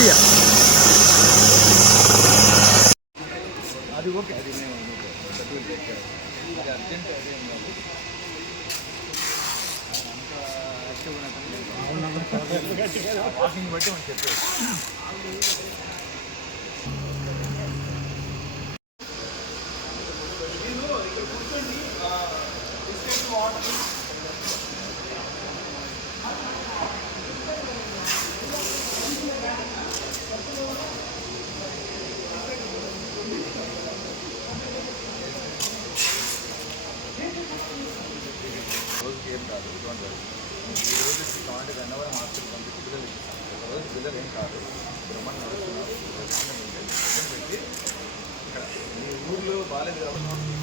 Media అది okay అది urgent అదే వాకింగ్ బట్టి మనం చెప్పేది రోజుకి ఏం కాదు ఇటువంటి ఈ రోజు కావాలంటే 1 అవర్ మార్కెట్ పంపించి బిల్లలు ఇస్తాం రోజు బిల్లలు ఏం కాదు బ్రహ్మాండ పెట్టి ఇక్కడ మీ ఊర్లో బాగాలేదు కాబట్టి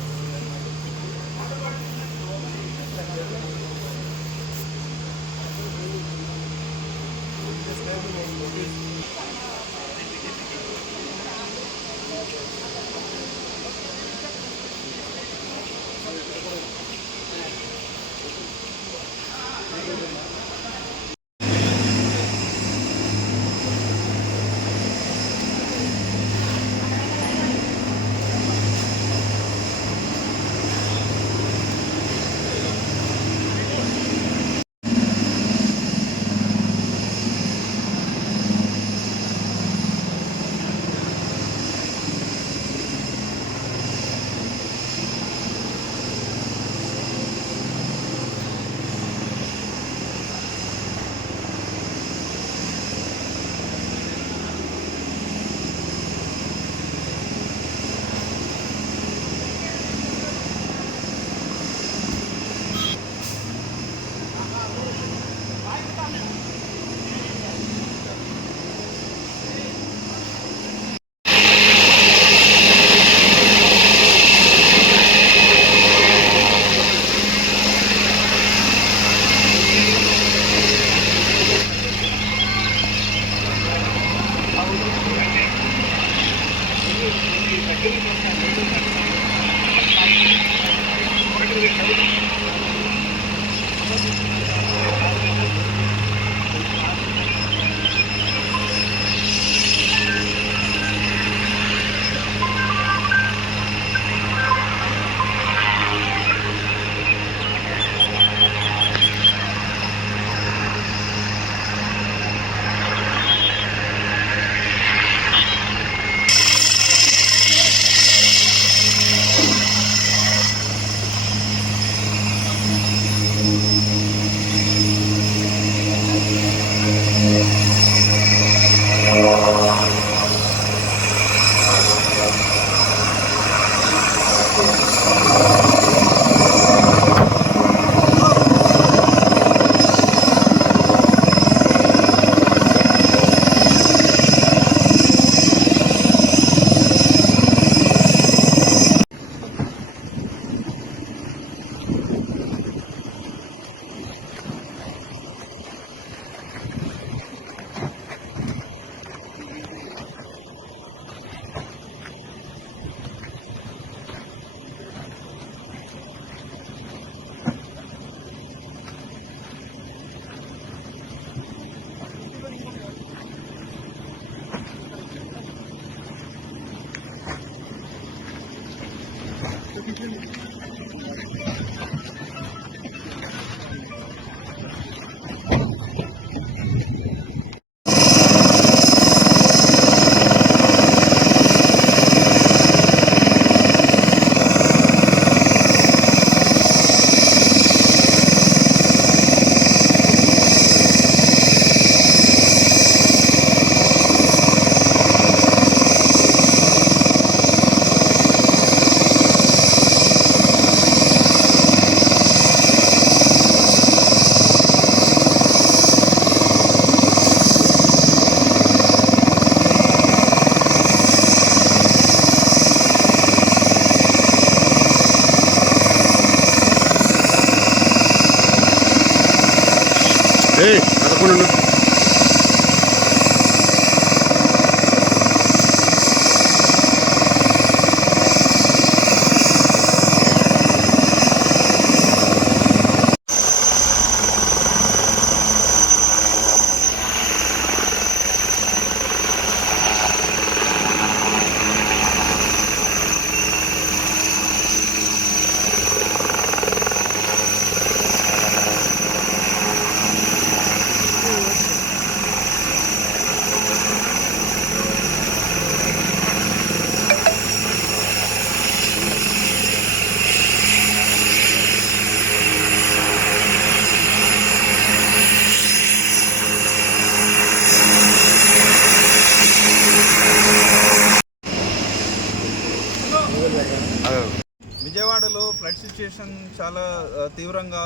తీవ్రంగా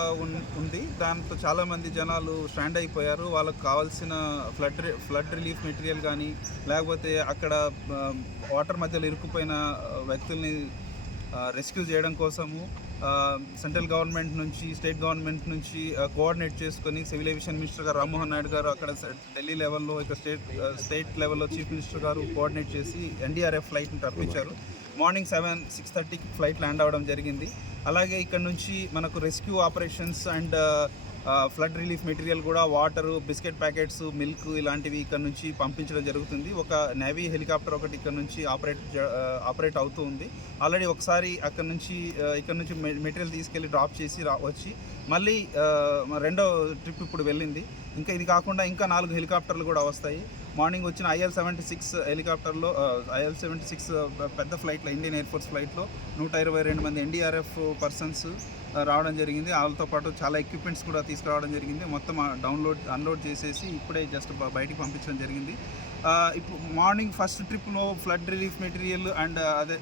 ఉంది. దాంతో చాలామంది జనాలు స్టాండ్ అయిపోయారు. వాళ్ళకు కావాల్సిన ఫ్లడ్ రిలీఫ్ మెటీరియల్ కానీ, లేకపోతే అక్కడ వాటర్ మధ్యలో ఇరుక్కుపోయిన వ్యక్తుల్ని రెస్క్యూ చేయడం కోసము సెంట్రల్ గవర్నమెంట్ నుంచి, స్టేట్ గవర్నమెంట్ నుంచి కోఆర్డినేట్ చేసుకొని సివిల్ ఏవియేషన్ మినిస్టర్ గారు రామ్మోహన్ నాయుడు గారు అక్కడ ఢిల్లీ లెవెల్లో, ఇక స్టేట్ లెవెల్లో చీఫ్ మినిస్టర్ గారు కోఆర్డినేట్ చేసి ఎన్డీఆర్ఎఫ్ ఫ్లైట్ని రప్పించారు. మార్నింగ్ 6:30కి ఫ్లైట్ ల్యాండ్ అవ్వడం జరిగింది. అలాగే ఇక్కడ నుంచి మనకు rescue operations and flood relief material కూడా వాటరు, బిస్కెట్ ప్యాకెట్స్, మిల్క్ ఇలాంటివి ఇక్కడ నుంచి పంపించడం జరుగుతుంది. ఒక నేవీ హెలికాప్టర్ ఒకటి ఇక్కడ నుంచి ఆపరేట్ అవుతూ ఉంది. ఆల్రెడీ ఒకసారి ఇక్కడ నుంచి మెటీరియల్ తీసుకెళ్ళి డ్రాప్ చేసి వచ్చి మళ్ళీ రెండో ట్రిప్ ఇప్పుడు వెళ్ళింది. ఇంకా ఇది కాకుండా ఇంకా 4 హెలికాప్టర్లు కూడా వస్తాయి. మార్నింగ్ వచ్చిన IL-76 హెలికాప్టర్లో IL-76 పెద్ద ఫ్లైట్లో, ఇండియన్ ఎయిర్ ఫోర్స్ ఫ్లైట్లో 122 మంది ఎన్డీఆర్ఎఫ్ పర్సన్స్ రావడం జరిగింది. వాళ్ళతో పాటు చాలా ఎక్విప్మెంట్స్ కూడా తీసుకురావడం జరిగింది. మొత్తం అన్లోడ్ చేసేసి ఇప్పుడే జస్ట్ బయటికి పంపించడం జరిగింది. ఇప్పుడు మార్నింగ్ ఫస్ట్ ట్రిప్లో ఫ్లడ్ రిలీఫ్ మెటీరియల్ అండ్ అదే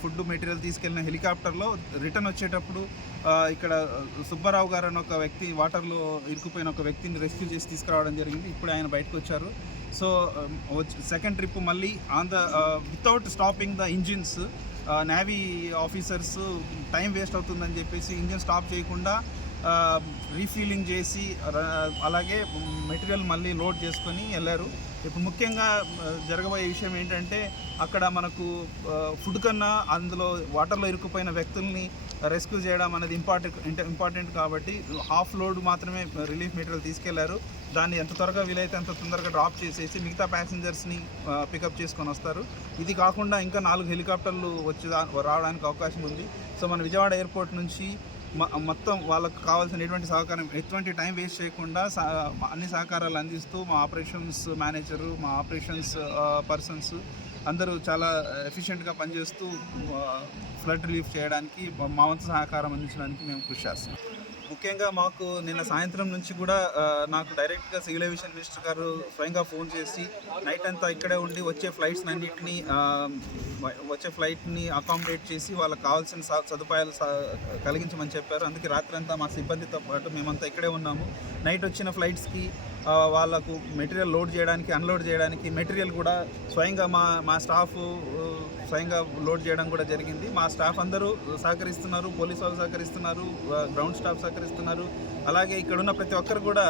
ఫుడ్ మెటీరియల్ తీసుకెళ్ళిన హెలికాప్టర్లో రిటర్న్ వచ్చేటప్పుడు ఇక్కడ సుబ్బారావు గారు అని ఒక వ్యక్తి, వాటర్లో ఇరుక్కుపోయిన ఒక వ్యక్తిని రెస్క్యూ చేసి తీసుకురావడం జరిగింది. ఇప్పుడు ఆయన బయటకు వచ్చారు. సో సెకండ్ ట్రిప్ మళ్ళీ without stopping the engines, navy officers time waste అవుతుందని చెప్పేసి ఇంజిన్ స్టాప్ చేయకుండా రీఫీలింగ్ చేసి అలాగే మెటీరియల్ మళ్ళీ లోడ్ చేసుకొని వెళ్ళారు. ఇప్పుడు ముఖ్యంగా జరగబోయే విషయం ఏంటంటే అక్కడ మనకు ఫుడ్ కన్నా అందులో వాటర్లో ఇరుక్కుపోయిన వ్యక్తుల్ని రెస్క్యూ చేయడం అనేది ఇంపార్టెంట్ కాబట్టి హాఫ్ లోడ్ మాత్రమే రిలీఫ్ మెటీరియల్ తీసుకెళ్లారు. దాన్ని ఎంత త్వరగా వీలైతే అంత తొందరగా డ్రాప్ చేసేసి మిగతా ప్యాసింజర్స్ని పికప్ చేసుకొని వస్తారు. ఇది కాకుండా ఇంకా 4 హెలికాప్టర్లు రావడానికి అవకాశం ఉంది. సో మన విజయవాడ ఎయిర్పోర్ట్ నుంచి మొత్తం వాళ్ళకు కావాల్సిన ఎటువంటి టైం వేస్ట్ చేయకుండా అన్ని సహకారాలు అందిస్తూ మా ఆపరేషన్స్ మేనేజరు, మా ఆపరేషన్స్ పర్సన్స్ అందరూ చాలా ఎఫిషియెంట్గా పనిచేస్తూ ఫ్లడ్ రిలీఫ్ చేయడానికి, మా వంతు సహకారం అందించడానికి మేము కృషి చేస్తాం. ముఖ్యంగా మాకు నిన్న సాయంత్రం నుంచి కూడా నాకు డైరెక్ట్గా సివిల్ ఏవియేషన్ మినిస్టర్ గారు స్వయంగా ఫోన్ చేసి నైట్ అంతా ఇక్కడే ఉండి వచ్చే ఫ్లైట్ని అకామిడేట్ చేసి వాళ్ళకి కావాల్సిన సదుపాయాలు కలిగించమని చెప్పారు. అందుకే రాత్రి అంతా మా సిబ్బందితో పాటు మేమంతా ఇక్కడే ఉన్నాము. నైట్ వచ్చిన ఫ్లైట్స్కి వాళ్ళకు మెటీరియల్ లోడ్ చేయడానికి, అన్లోడ్ చేయడానికి మెటీరియల్ కూడా స్వయంగా మా స్టాఫ్ స్వయంగా లోడ్ చేయడం కూడా జరిగింది. మా స్టాఫ్ అందరూ సహకరిస్తున్నారు, పోలీసు వాళ్ళు సహకరిస్తున్నారు, గ్రౌండ్ స్టాఫ్ సహకరిస్తున్నారు. అలాగే ఇక్కడ ఉన్న ప్రతి ఒక్కరు కూడా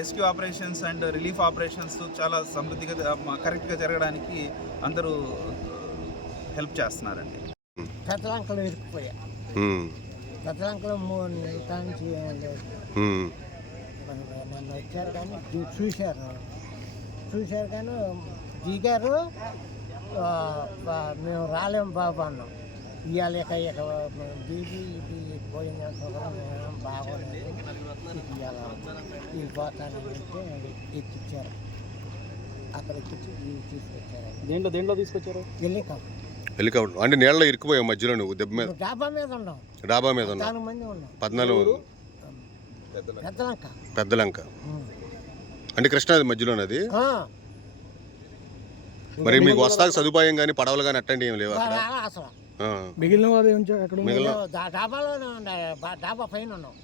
rescue operations and relief operations చాలా సమృద్ధిగా కరెక్ట్గా జరగడానికి అందరూ హెల్ప్ చేస్తున్నారండి. పెద్దలంకలో ఇరుక్కుపోయా, పెద్దలంకలో 3 నెలల నుంచి లేదు. నన్ను వచ్చారు కానీ చూశారు కానీ దిగారు. మేము రాలేము బాబు అన్నాం. ఇవాళ ఇక దిగి ఇది పోయిన బాగోలేదు, ఇవాళ ఇది పోతాను అంటే ఎక్కిచ్చారు. అక్కడ ఎక్కించి తీసుకొచ్చారు. దేంట్లో తీసుకొచ్చారు? హెలికాప్టర్ అంటే నీళ్ళలో ఇరుక్కుపోయావు మధ్యలో? నువ్వు దెబ్బ మీద డాబా మీద ఉన్నాం. 14 మంది ఉన్నాం. 14 పెద్దలంక అంటే కృష్ణాది మధ్యలోనది. మరి మీకు వస్తాక సదుపాయం కానీ పడవలు కానీ అట్టండి ఏం లేవు అసలు. మిగిలిన వారు డాబాలోనే ఉన్నాయి, డాబా పైన ఉన్నాం.